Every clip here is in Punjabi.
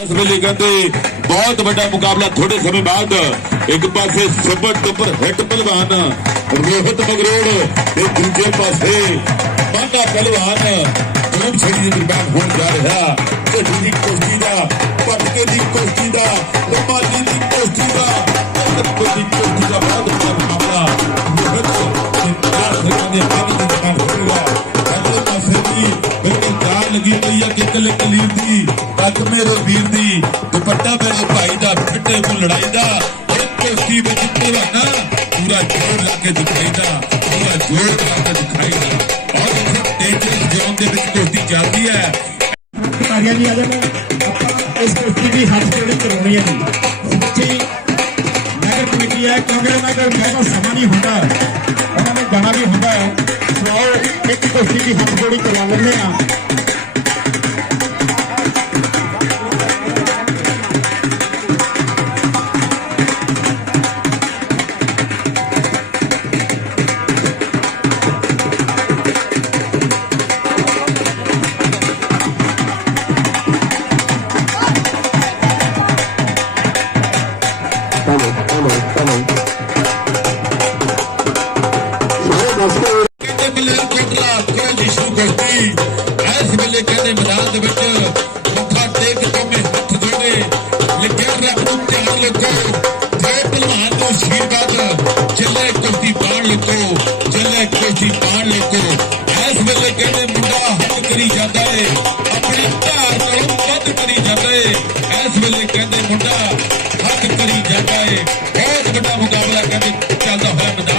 ਇਸ ਵੇਲੇ ਕਹਿੰਦੇ ਬਹੁਤ ਵੱਡਾ ਮੁਕਾਬਲਾ ਥੋੜੇ ਸਮੇਂ ਬਾਅਦ ਇੱਕ ਪਾਸੇ ਸੁਪਰ ਟੁਪਰ ਹਿੱਟ ਪਹਿਲਵਾਨ ਰੋਹਿਤ ਮਗਰੋੜ ਤੇ ਦੂਜੇ ਪਾਸੇ ਬਾਂਡਾ ਪਹਿਲਵਾਨ ਜਨਮ ਛੜੀ ਦੇ ਦਰਬਾਰ ਹੋਣ ਜਾ ਰਿਹਾ ਢੱਡੀ ਦੀ ਕੁਸ਼ਤੀ ਦਾ ਪਟਕੇ ਦੀ ਕੁਸ਼ਤੀ ਦਾ ਰਮਾਲੀ ਦੀ ਕੁਸ਼ਤੀ ਦਾ ਕੁਸ਼ਤੀ ਦੀ ਕੁਸ਼ਤੀ ਦਾ ਬਹੁਤ ਵੱਡਾ ਮੁਕਾਬਲਾ ਰੋਹਿਤ ਤੇ ਚਾਰ ਸੈਕਿੰਡ ਦੇ ਪਾਣੀ ਦੇ ਦਰਬਾਰ ਹੋਵੇਗਾ ਅਗਲੇ ਪਾਸੇ ਵੀ ਬਿਲਕੁਲ ਜਾਨ ਲੱਗੀ ਪਈ ਆ ਕਿੱਕਲੇ ਕਲੀਰ ਦੀ ਤੱਕ ਮੇਰੇ ਵੀਰ ਦੀ ਮੇਰੇ ਭਾਈ ਦਾ ਫਿੱਟੇ ਨੂੰ ਲੜਾਈ ਦਾ। ਇੱਕ ਕੁਸ਼ਤੀ ਵਿੱਚ ਪਹਿਲਵਾਨਾ ਪੂਰਾ ਜੋਰ ਲਾ ਕੇ ਦਿਖਾਈਦਾ ਪੂਰਾ ਜੋਰ ਲਾ ਕੇ ਦਿਖਾਈਦਾ ਔਰ ਇਸ ਡੇਂਜਰਸ ਜ਼ੋਨ ਦੇ ਵਿੱਚ ਕੁਸ਼ਤੀ ਚੱਲਦੀ ਹੈ। ਭਾਈਆਂ ਜੀ ਅਜੇ ਆਪਾਂ ਇਸ ਕੁਸ਼ਤੀ ਦੀ ਹੱਥ ਜੋੜੀ ਕਰਾਉਣੀ ਹੈ ਸੱਚੀ ਨਗਰ ਕਮੇਟੀ ਹੈ, ਕਿਉਂਕਿ ਉਹਨਾਂ ਬਹੁਤ ਸਮਾਂ ਨਹੀਂ ਹੁੰਦਾ। ਉਹਨਾਂ ਨੇ ਜਾਣਾ ਵੀ ਹੁੰਦਾ ਹੈ। ਸੋ ਇੱਕ ਕੁਸ਼ਤੀ ਦੀ ਹੱਥ ਜੋੜੀ ਕਰਵਾ ਲੈਂਦੇ ਆ ਜਿਸ਼ੂ ਕੁਸ਼ਤੀ ਇਸ ਵੇਲੇ ਕਹਿੰਦੇ ਮੈਦਾਨ ਦੇ ਵਿੱਚ ਮੱਥਾ ਟੇਕ ਕੇ ਮੈਂ ਹੱਥ ਜੋੜੇ। ਲੱਗਿਆ ਰੱਬ ਨੂੰ ਧਿਆਨ ਲੱਗੋ। ਜੇ ਪਹਿਲਵਾਨ ਨੂੰ ਅਸ਼ੀਰਵਾਦ। ਚੱਲੇ ਕੁਸ਼ਤੀ ਪਾਣ ਲੱਗੋ। ਚੱਲੇ ਕੁਸ਼ਤੀ ਪਾਣ ਲੱਗੋ। ਇਸ ਵੇਲੇ ਕਹਿੰਦੇ ਮੁੰਡਾ ਹੱਥ ਕਰੀ ਜਾਂਦਾ ਏ। ਆਪਣੀ ਧਾਰ ਨਾਲੋਂ ਵੱਧ ਕਰੀ ਜਾਂਦਾ ਏ। ਇਸ ਵੇਲੇ ਕਹਿੰਦੇ ਮੁੰਡਾ ਹੱਥ ਕਰੀ ਜਾਂਦਾ ਏ। ਬਹੁਤ ਵੱਡਾ ਮੁਕਾਬਲਾ ਕਹਿੰਦੇ ਚੱਲਦਾ ਹੋਇਆ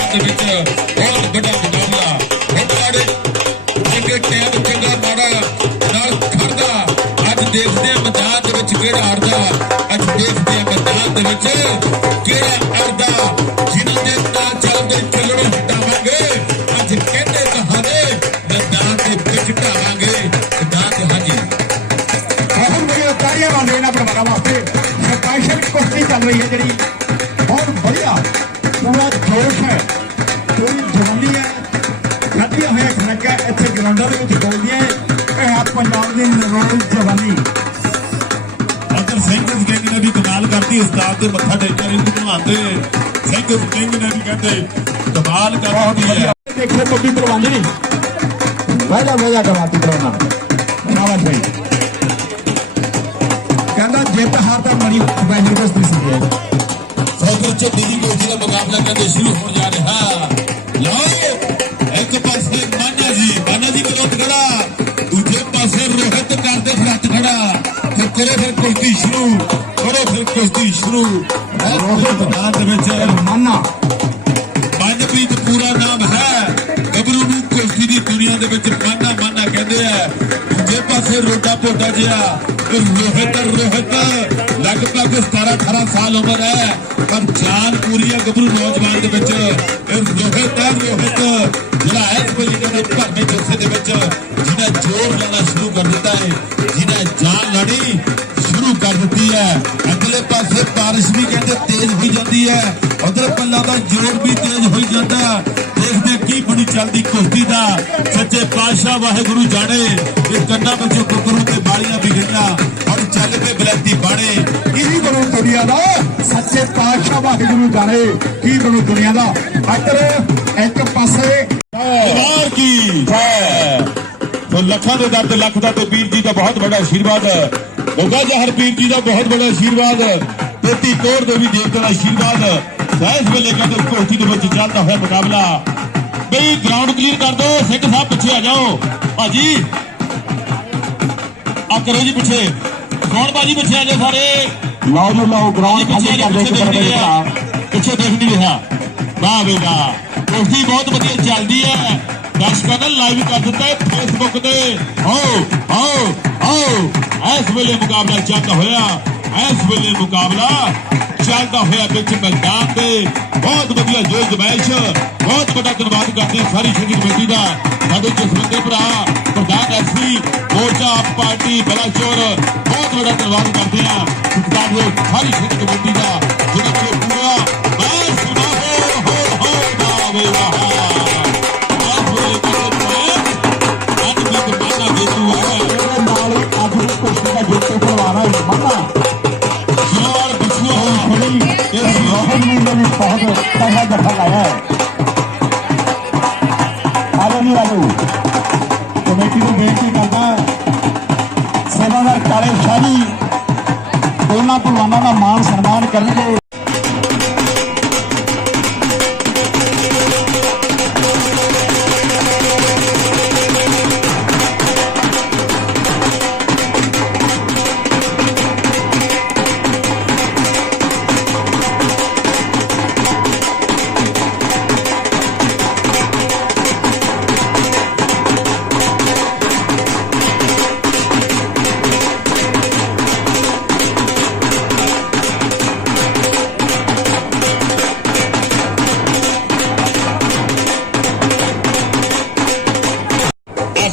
ਦੇਖਦੇ ਦੇ ਵਿੱਚ ਕਿਹੜਾ ਅੜਦਾ ਜਿਨ੍ਹਾਂ ਦੇ ਨਾਲ ਚੱਲਦੇ ਚੱਲਣੋਂ ਹਟਾਵਾਂਗੇ, ਅੱਜ ਕਹਿੰਦੇ ਕਹਾਂਗੇ, ਮੈਦਾਨ ਦੇ ਵਿੱਚ ਢਾਵਾਂਗੇ, ਮੈਦਾਨ ਹਾਂਜੀ ਬਹੁਤ ਵਧੀਆ ਤਾੜੀਆਂ ਮਾਰਦੇ ਇਹਨਾਂ ਪਰਿਵਾਰਾਂ ਵਾਸਤੇ। ਸਪੈਸ਼ਲ ਕੁਸ਼ਤੀ ਚੱਲ ਰਹੀ ਹੈ ਜਿਹੜੀ। ਬਹੁਤ ਵਧੀਆ ਪੂਰਾ ਜੋਸ਼ ਹੈ। ਪੂਰੀ ਜਵਾਨੀ ਹੈ। ਗੱਡੀਆਂ ਹੋਇਆ ਖੜਕਾ ਇੱਥੇ ਗਰਾਊਂਡਾਂ ਦੇ ਵਿੱਚ ਬੋਲਦੀਆਂ ਇਹ ਆ ਪੰਜਾਬ ਦੀ ਨਰੋਲ ਜਵਾਨੀ। ਕਰਤੀ ਉਸਤਾਦ ਦੇ ਮੱਥਾ ਟੇਕਿਆ ਰਿੰਗ ਬਣਾਉਂਦੇ ਸਿੰਘ ਸਿੰਘ ਨੇ ਵੀ ਕਹਿੰਦੇ ਕਮਾਲ ਕਰਤੀ ਹੈ ਦੇਖੋ ਬੱਬੀ ਪ੍ਰਵਾਨ ਵਾਲਾ ਵਾਲਾ ਕਮਾਤੀ ਪ੍ਰਵਾਨ। ਨਾਵਾਜ਼ ਭਾਈ ਕਹਿੰਦਾ ਜਿੱਤ ਹਾਰ ਤਾਂ ਮਣੀ ਬੈਠੀ ਬਸ ਦੀ ਸੀ। ਸੌਦਰ ਚ ਦਿੱਲੀ ਕੋਠੀ ਦਾ ਮੁਕਾਬਲਾ ਕਹਿੰਦੇ ਸ਼ੁਰੂ ਹੋਣ ਜਾ ਰਿਹਾ। ਲਓ ਕੁਸ਼ਤੀ ਰੋਹਿਤ ਮੈਦਾਨ ਵਿੱਚ ਮਾਨਾ। ਮਨਪ੍ਰੀਤ ਪੂਰਾ ਨਾਮ ਹੈ। ਗੱਭਰੂ ਨੂੰ ਕੁਸ਼ਤੀ ਦੀ ਦੁਨੀਆ ਦੇ ਵਿੱਚ ਮਾਨਾ ਮਾਨਾ ਕਹਿੰਦੇ ਆ। ਦੂਜੇ ਪਾਸੇ ਰੋਟਾ ਪੋਟਾ ਜਿਹਾ। ਰੋਹਿਤ ਰੋਹਿਤ, ਲਗਭਗ 17 18 ਸਾਲ ਉਮਰ ਹੈ। ਪਰ ਜਾਨ ਪੂਰੀ ਹੈ ਗੱਭਰੂ ਨੌਜਵਾਨ ਦੇ ਵਿੱਚ। ਇਹ ਰੋਹਿਤ ਰੋਹਿਤ। ਜਿਹੜਾ ਇਸ ਵੇਲੇ ਦੇ ਭਰਵੇਂ ਜੱਸੇ ਦੇ ਵਿੱਚ, ਜਿਹਨੇ ਜ਼ੋਰ ਲਾਣਾ ਸ਼ੁਰੂ ਕਰ ਦਿੱਤਾ ਹੈ, ਜਿਹਨੇ ਜਾਨ ਲੜੀ ਸ਼ੁਰੂ ਕਰ ਦਿੱਤੀ ਹੈ। ਹੈ। ਉਧਰ ਪੱਲਾ ਦਾ ਜੋਰ ਵੀ ਤੇਜ਼ ਹੋਈ ਜਾਂਦਾ ਹੈ। ਦੇਖਦੇ ਕੀ ਬਣੀ ਚੱਲਦੀ ਕੁਸ਼ਤੀ ਦਾ। ਸੱਚੇ ਪਾਤਸ਼ਾਹ ਵਾਹਿਗੁਰੂ ਜਾਣੇ ਇਹ ਕੰਨਾਂ ਵਿੱਚੋਂ ਕੁਕਰੂ ਤੇ ਬਾਲੀਆਂ ਵੀ ਔਰ ਚੱਲ ਪਏ ਬਲੈਤੀ ਬਾਣੇ। ਕੀ ਬਣੂ ਦੁਨੀਆ ਦਾ? ਸੱਚੇ ਪਾਤਸ਼ਾਹ ਵਾਹਿਗੁਰੂ ਜਾਣੇ, ਕੀ ਬਣੂ ਦੁਨੀਆ ਦਾ? ਅਕਰ ਇੱਕ ਪਾਸੇ। ਦਰਬਾਰ ਕੀ? ਜੈ। ਤੋ ਲੱਖਾਂ ਦੇ ਦਰ ਤੇ ਲੱਖ ਦਾ ਤੇ ਵੀਰ ਜੀ ਦਾ ਬਹੁਤ ਬੜਾ ਆਸ਼ੀਰਵਾਦ ਗੋਗਾ ਜਹਰ ਪੀਰ ਜੀ ਦਾ ਬਹੁਤ ਬੜਾ ਆਸ਼ੀਰਵਾਦ ਤੇਤੀ ਕੋਰ ਦੇਵੀ ਦੇਵਤਾ ਦਾ ਆਸ਼ੀਰਵਾਦ ਸਹਿਜ ਵੇਲੇ ਕਹਿੰਦੇ ਕੋਠੀ ਦੇ ਵਿੱਚ ਚੱਲਦਾ ਹੋਇਆ ਮੁਕਾਬਲਾ। ਬਈ ਗਰਾਊਂਡ ਕਲੀਅਰ ਕਰ ਦਿਓ ਸਿੰਘ ਸਾਹਿਬ ਪਿੱਛੇ ਆ ਜਾਓ। ਭਾਜੀ ਆ ਕਰੋ ਜੀ ਪਿੱਛੇ। ਕੌਣ ਬਾਜੀ ਪਿੱਛੇ ਆ ਜਾਓ ਸਾਰੇ। ਲਓ ਜੀ ਲਓ ਗਰਾਊਂਡ ਪਿੱਛੇ ਖਾਲੀ ਪਿੱਛੇ ਕਰ ਦੇ ਦੇਖ ਨਹੀਂ ਇੱਕ ਰਿਹਾ। ਪਿੱਛੇ ਦੇਖ ਨਹੀਂ ਰਿਹਾ। ਵਾਹ ਵੇ ਵਾਹ। ਬਹੁਤ ਵਧੀਆ ਚੱਲਦੀ ਹੈ। ਦਰਸ਼ਕਾਂ ਨੇ ਲਾਈਵ ਕਰ ਦਿੱਤਾ ਹੈ ਫੇਸਬੁੱਕ ਤੇ। ਆਓ ਆਓ ਆਓ ਇਸ ਵੇਲੇ ਮੁਕਾਬਲਾ ਚੱਲਦਾ ਹੋਇਆ। ਇਸ ਵੇਲੇ ਮੁਕਾਬਲਾ ਚੱਲਦਾ ਹੋਇਆ ਵਿੱਚ ਮੈਦਾਨ ਤੇ ਬਹੁਤ ਵਧੀਆ ਜੋਰ ਜਮੈਸ਼ ਬਹੁਤ ਵੱਡਾ ਧੰਨਵਾਦ ਕਰਦੇ ਹਾਂ ਸਾਰੀ ਸ਼੍ਰੀ ਕਮੇਟੀ ਦਾ, ਸਾਡੇ ਜਸਵਿੰਦਰ ਭਰਾ, ਪ੍ਰਧਾਨ ਐਸਪੀ ਮੋਰਚਾ, ਆਪ ਪਾਰਟੀ, ਬਲਾਚੌਰ, ਬਹੁਤ ਵੱਡਾ ਧੰਨਵਾਦ ਕਰਦੇ ਹਾਂ। ਸਤਿਕਾਰਯੋਗ ਸਾਰੀ ਸ਼੍ਰੀ ਕਮੇਟੀ ਦਾ ਆਲਮੀ ਵਾਲੂ ਕਮੇਟੀ ਨੂੰ ਬੇਨਤੀ ਕਰਦਾ ਸੇਵਾਦਾਰ ਕਾਲੇ ਸ਼ਾਹੀ, ਦੋਨਾਂ ਪਹਿਲਵਾਨਾਂ ਦਾ ਮਾਨ ਸਨਮਾਨ ਕਰਨਗੇ।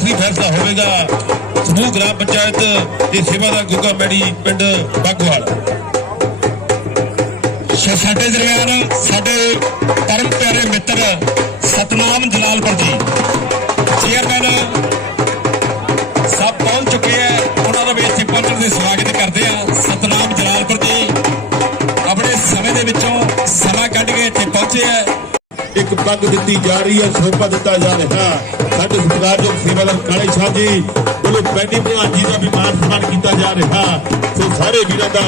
ਆਖਰੀ ਫੈਸਲਾ ਹੋਵੇਗਾ। ਸਮੂਹ ਗ੍ਰਾਮ ਪੰਚਾਇਤ ਦੀ ਸੇਵਾਦਾਰ ਗੁੱਗਾ ਮੈੜੀ ਪਿੰਡ ਬਾਗਵਾਲ। ਸੋ ਸਾਡੇ ਦਰਮਿਆਨ, ਸਾਡੇ ਪਰਮ ਪਿਆਰੇ ਮਿੱਤਰ ਸਤਨਾਮ ਜਲਾਲਪੁਰ ਜੀ। ਚੇਅਰਮੈਨ ਸਭ ਪਹੁੰਚ ਚੁੱਕੇ ਹੈ ਉਹਨਾਂ ਦਾ ਵੀ ਇੱਥੇ ਪਹੁੰਚਣ ਦੇ ਸਵਾਗਤ ਕਰਦੇ ਆ। ਸਤਨਾਮ ਜਲਾਲਪੁਰ ਜੀ, ਆਪਣੇ ਸਮੇਂ ਦੇ ਵਿੱਚੋਂ ਸਮਾਂ ਕੱਢ ਕੇ ਇੱਥੇ ਪਹੁੰਚੇ ਹੈ ਇੱਕ ਪੱਗ ਦਿੱਤੀ ਜਾ ਰਹੀ ਹੈ ਸੋਪਾ ਦਿੱਤਾ ਜਾ ਰਿਹਾ ਸਾਡੇ ਸਤਿਕਾਰਯੋਗ ਸੇਵਾਦਾਰ ਕਾਲੇ ਸ਼ਾਹ ਜੀ ਵੱਲੋਂ ਪੈਂਡੀ ਪ੍ਰਧਾਨ ਜੀ ਦਾ ਵੀ ਮਾਨ ਸਨਮਾਨ ਕੀਤਾ ਜਾ ਰਿਹਾ ਸੋ ਸਾਰੇ ਵੀਰਾਂ ਦਾ